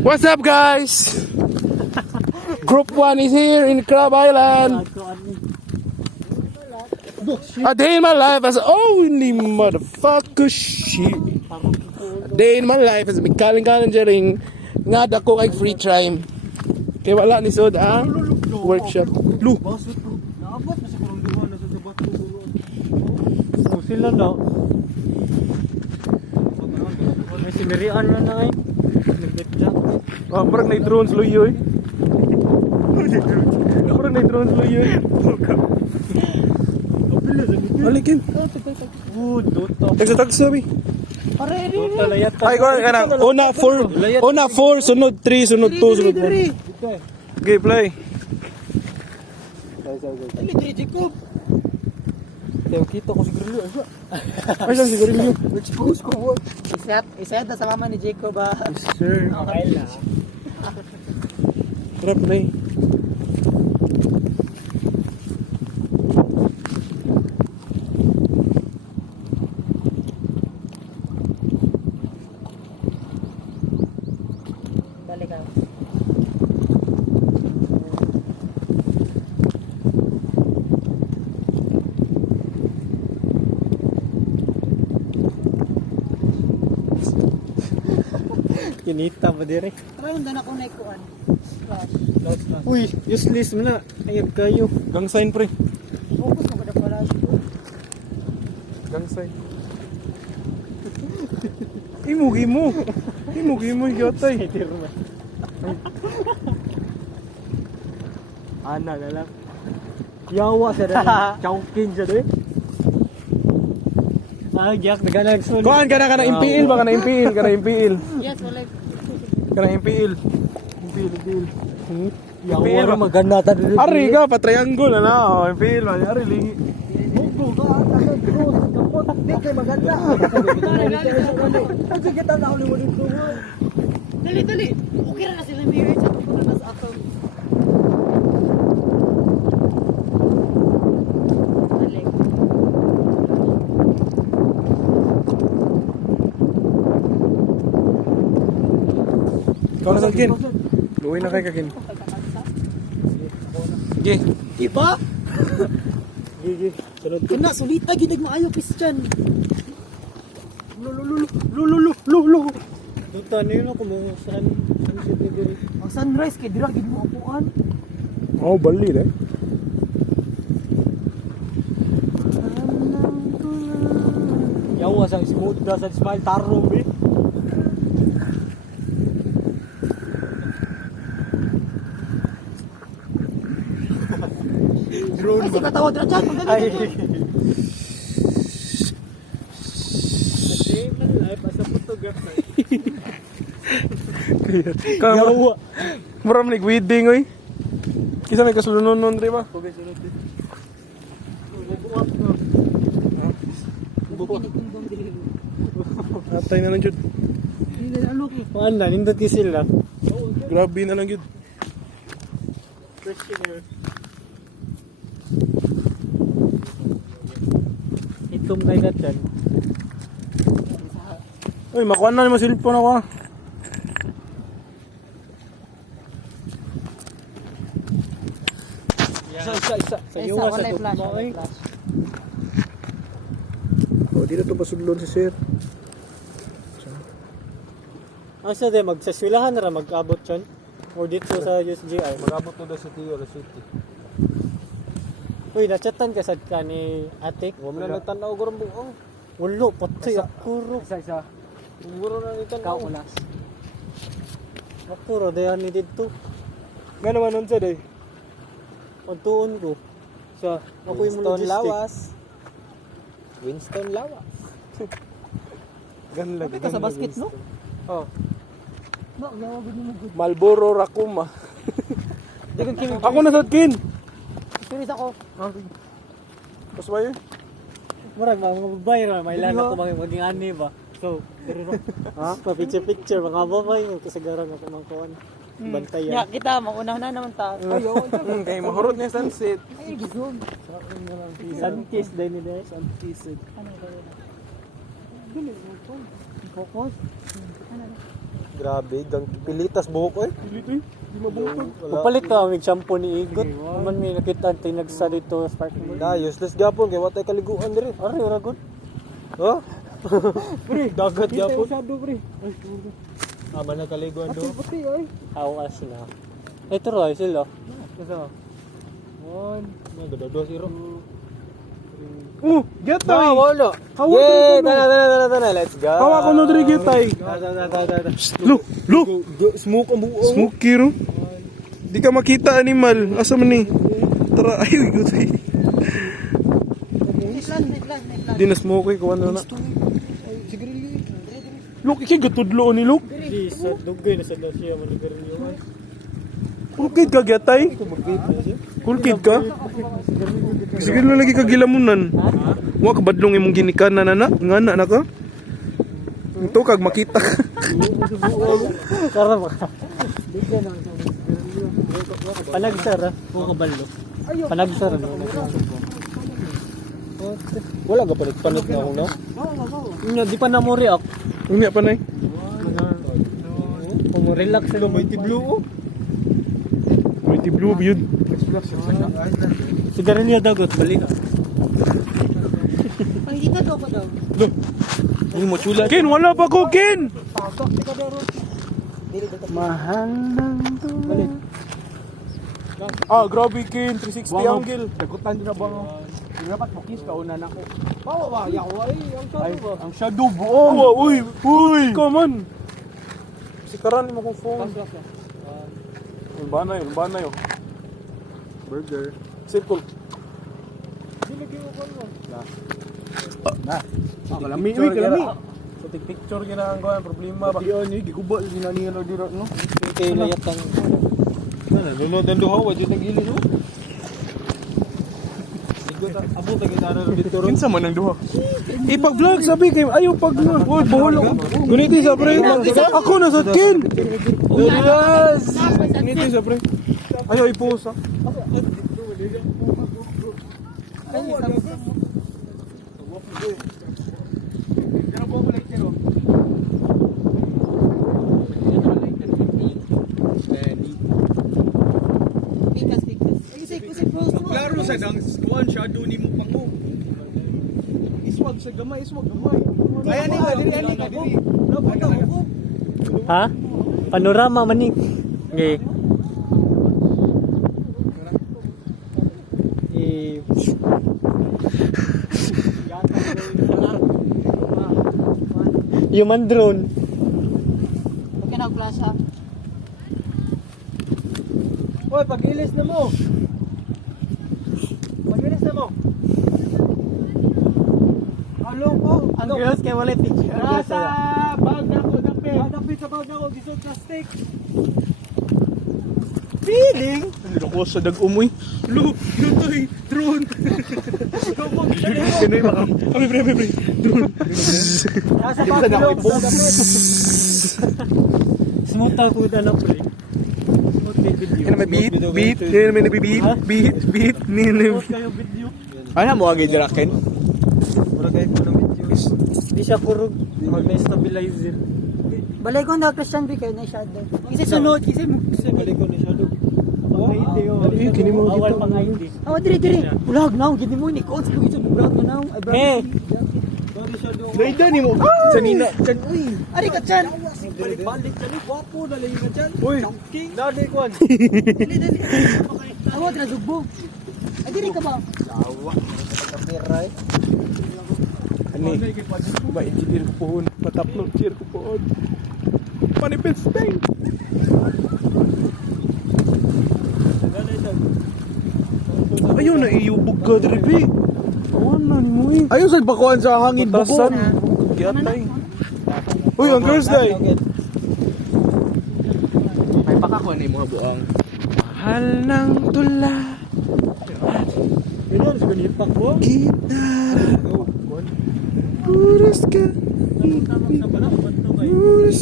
What's up, guys? Group 1 is here in Crab Island. A day in my life as only motherfucker shit. A day in my life as kaling-kaling jaring nga dako kay free time. Kaya wala ni Sod ang workshop. Lu. Sila na. May simirian na na eh. Nag-jack. Oh, parang na drones luyo eh. Parang na drones luyo eh. Balikin. Tagsa-tagsa mi. Dota layat. Ay ko kanang una 4 sunod 3 sunod 2 sunod 1. Okay, play. Ali di Jacob. Tayo kita ko si Grillo. Ay lang si Garillo. Expose ko. Iset na sa mama ni Jacob ba. Yes, sir. Okay na. Tara, play. Balik ka. Kinita mo dire. Try yung dana ko na ikuan. Uy, useless mo na. Ayag kayo. Gang sign pre. Focus mo kada pala. Gang sign. Imo. Imo yatay. Ana na lang. Yawa sa dala. Chowkin sa doy. Giyak daga nagsun. Kuan kana impil ba kana impil. Yes, wala. Kana impil. Yawa ra maganda ta dito. Ari ka pa triangle na. Oh, impil man ari lingi. Di kay maganda. Kasi kita na uli dito. Dali. Okay ra na sila mirror sa pagkakita sa ato. Dali. Kau na Kin. Luwi na kay Kin. Sige. Diba? Gigi. Sunod ko. Kana sulita gid maayo Christian. Lulu. Dito na yun ako mga sunset ni Giri. Ang sunrise kay dira gid mo apuan. Oh, bali eh. Yawa sang smooth da sa smile tarong eh. Drone ba? Katawa dira chat. Ay. Same lang life as a photographer. Yawa. Maram ni wedding oy. Kisa may kasulunon di ba? Okay, sunod din. Atay na lang jud. Kuan na, nindot ki sila. Grabe na lang jud. Questioner. Itom kay gatyan. Uy, makuha na mo cellphone ako. Isa. Sa iwa sa tugma ay. Oh, dito to pasudlon si sir. Asa de magsaswilahan ra mag-abot yan? Or dito sa USGI? Magabot na daw sa Tio La City. Uy, nachatan ka sad ka ni ate? Wa man nagtanaw gurong buong. Ulo, patay akuro. Isa. Guro na ni tanaw. Kaulas. Akuro, dayan ni dito. Nga naman nun siya day. Pagtuon ko. Sa, ako yung Winston logistic. Lawas. Winston Lawas. Ganlag. Kapit ka sa basket, no? Oh. No, yawa gid mo good. Malboro Rakuma. Dagan kimi. Ako na sa Kin. Serious ako. Pas ba yun? Murag, mga babae ra, may ilan ako maging ani ba? So, pero ha? Pa-picture, mga babae, kasagaran ako mga kawan. Bantayan. Ya, kita mauna na naman ta. Kaya mahurot na yung sunset. Ay, gizon. Sunkiss din nila. Ano ba yun? Dili mo to. Focus. Ano na? Grabe, gang pilitas buhok ko eh. Dito eh. Di mabukod. Papalit ka ang shampoo ni Igot. Naman may nakita tinagsa dito sa parking lot. Na, useless gapon kay watay kaliguan diri. Ari, ragon. Ha? Pre, dagat gapon. Usado, pre. Aba na kaliguan do. Puti, ay. Awas na. Ito ro, sila. Ito. 1, Nagado 2-0. Getay. wala. Hawa Yeah, tana, let's go. Hawa ko no diri getay. Look, look. Smoke ang buo. Smoky ro. Di ka makita animal. Asa man ni? Tara ayo getay. Di na smoky ko ano na. Look, iki gatudlo ni look. Di sa dugay na sa siya manigarin yun. Kulkid ka getay. Kulkid ka. Sige lang lagi ka gilamunan. Wa ka badlong imong ginikanan na ngana na ka. Ito kag makita ka. Kara ba? Panagsara. Oo kabalo. Panagsara. Wala ka panit na ako na. Di pa na mo react. Unya pa nay. Kung relax sila mo. Blue. Wait, blue yun. Sigarilyo dagot balik. Pag dito daw ko daw. Hindi mo chula. Ken, wala pa ko, Ken! Mahal ng tuloy. Ah, grabe, Ken. 360 angle. Dagutan din na ba nga? Dapat mukis ka una na ko. Bawa ba? Yaw ay ang shadow buo. Oh, uy, uy! Come on! Sikaran mo kong phone. Ulbana yun. Burger. Circle. Kalami, Uy, kalami. Putik picture gina ang kuan problema ba? Diyon ni gigubal ginanilo diro no. Kayo layatang. Nunod ang duha wa jud gili no. Sigot abo ta gitara dito ron. Kinsa man ang duha? Ipag-vlog sabi kay ayaw pag na. Uy, buhol. Guniti sa pre. Ako na sa Ken. Yes. Guniti sa pre. Ayaw i-post ha. Pikas. Kusik, post mo. Klaro sa dang kuan shadow ni mo pango. Iswag sa gamay. Ay ani ka diri. Ha? Panorama manik. Okay. Human drone. Okay na, flash ha. Oy, pag-ilis na mo. Hello po. Ang girls kay wala picture. Nasa bag na ko dapat. Dapat sa bag na ko gisod plastic. Feeling. Hindi ko sa dag-umoy. Lo, yutoy, drone. Kanoy maka. Pre. Drone. Nasa bag na ko dapat. Smooth talk with ano pre. Smooth video. Yan may beat. Yan may beat. Kayo video. Ano mo ang gidiraken? Wala kayo po ng video. Di siya kurog. Mag-stabilizer. Balay ko na, Christian B kayo na shadow. Kasi sunod, kasi mo. Balik ko na shadow. Eh, kini mo Awal dito. pang ID. Oh, diri. Ulag na, gini mo ni Coach. Kung ito mo brag na now. Ay, brag. Eh. Naida ni mo. Sanina. Ari ka chan. Balik ka ni guwapo dali ka diyan. Uy. Dali ko. Dali. Awa tra dugbo. Ay diri ka ba? Sawa. Kapiray. Ani. Ba engineer ko pohon. Matapno cheer ko pohon. Panipit Spain. Ayaw na iubog ka dribi. Awan na ni mo eh. Ayaw sa bakuan sa hangin Batasan. Giyatay. Uy, ang girls day. May pakakuan ni mga buang. Mahal ng tula. Ino sa ganipak mo. Kita. Puras ka. Puras.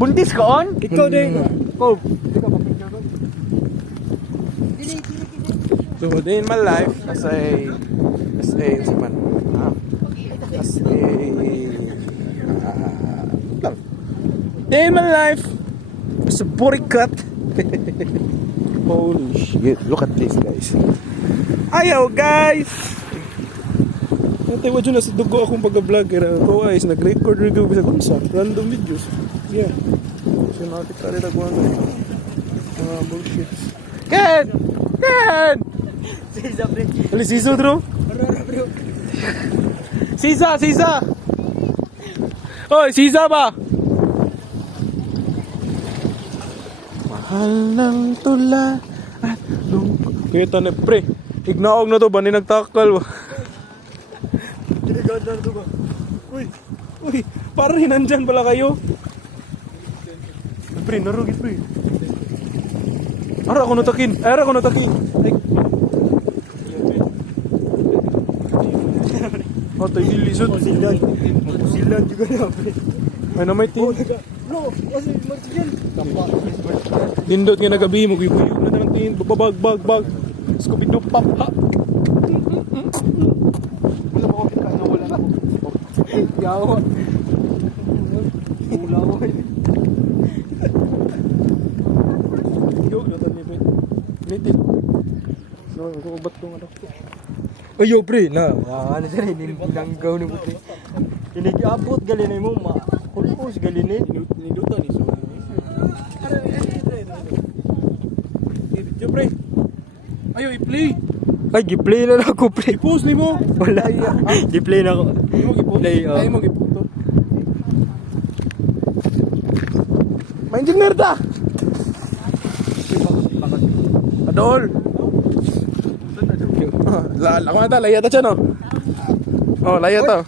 Buntis ka on? Ikaw din. Ikaw. So, day in my life as a, sa man. As a Day in my life. Sa Burikat. Holy shit. Look at this, guys. Ayaw, guys. Natay, wadyo na sa dugo akong pag-vlogger. Ako guys, nag-record review sa kunsa. Random videos. Yeah. So, nakita rin ako mga bullshit. Ken! Ken! Siza, pre. Ali, Siso, bro. Sisa! Sisa! Hoy, Sisa ba? Mahal ng tula at lungkot. Kita na, pre. Ignaog na to ba? Ni nagtakal ba? Kinaganda na ito ba? Uy, parang nandyan pala kayo. Pre, narugit, pre. Ara ako natakin. Ara ako natakin. Ay. Oh, tayo dilisod. Silan juga na, pre. Ay, na may tin. No, kasi martigan. Dindot nga nagabi mo, guyuyog na ng tin. Bag. Scooby-Doo pop, ha. Wala ba ako kita na wala na. Yawa. Ula mo. Yo, natan ni pre. Nitin. No, ko ubat ko ano. Ayo, pre, na. Ano siya rin, nilanggaw ni mo, pre. Inigiabot gali na mo, pulpos gali ni. Niluto ni so. Yo, pre. Ayo, i-play. Ay, giplay na ako, pre. I-post ni mo. Wala. Giplay na ako. Ay mo gipost. Play, Ay mo giputo. Main engineer ta. Adol. La, ako na ta, laya ta siya, no? Oh, laya ta.